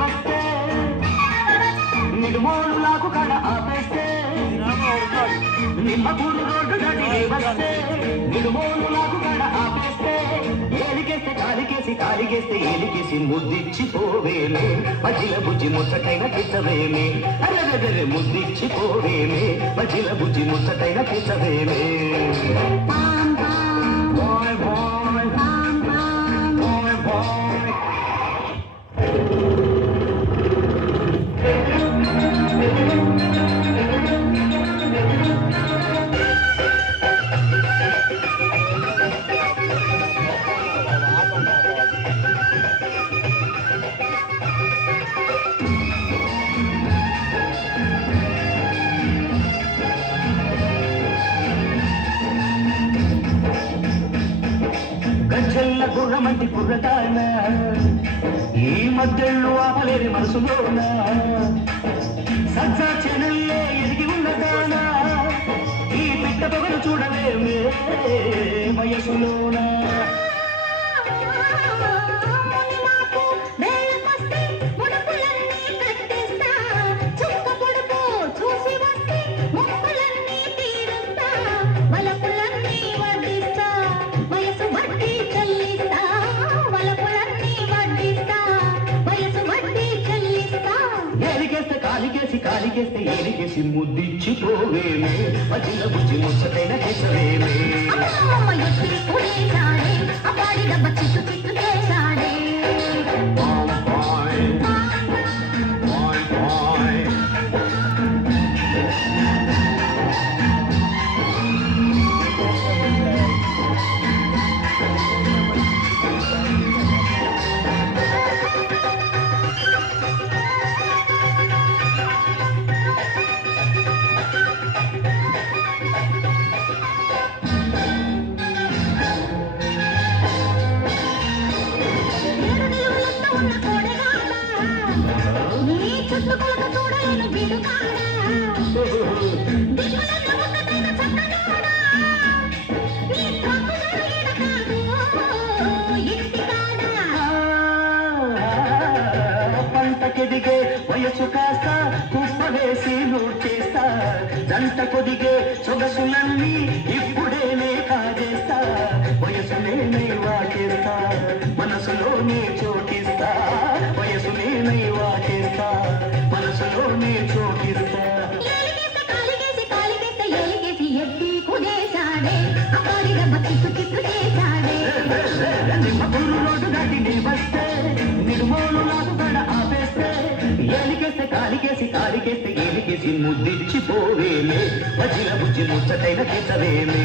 వస్తే నిడుమోలు నాకు కడ ఆపేస్తే నిమ్మకూరు రోడ్డు నడి వస్తే నిడుమోలు నాకు కడ ఆపేస్తే ఏలికేస్తే కాలికేస్తే ఏలికేసి ముద్దిచ్చిపోవేమే మజిల బుజ్జి ముచ్చటైన పిచ్చవేమే అరే ముద్దిచ్చిపోవేమే మజిల బుజ్జి ముచ్చటైన పిచ్చవేమే గజ్జల్ల గుర్రమంటి కుర్రదాన ఈ మధ్యళ్ళు ఆపలేని మనసులోన సజ్జా చెనల్లే ఎదిగి ఉన్నదానా ఈ పిట్ట పొగలు చూడలేమే వయసులోన కాలికేస్తే ఏలికేసి ముద్దిచ్చిపోవేమే మజిల బుజ్జి ముచ్చటైన కేసవేమే పంటకెదిగే వయసు కాస్త పుష్పవేసి నూర్చేస్తా జంట కొదిగే సొగసులన్నీ ఇప్పుడేనే కాజేస్తా వయసునేనే వాటేస్తా మనసులోనే చోటిస్తా వయసునేనే వాటేస్తా మనసులోనే చోటిస్తా నిమ్మకూరు రోడ్డు దాటి వస్తే నిడుమోలు నాకు కడ ఆపేస్తే కాలికేస్తే ఏలికేసి ముద్దిచ్చిపోవేమే మజిల బుజ్జి ముచ్చటైన కేసవేమే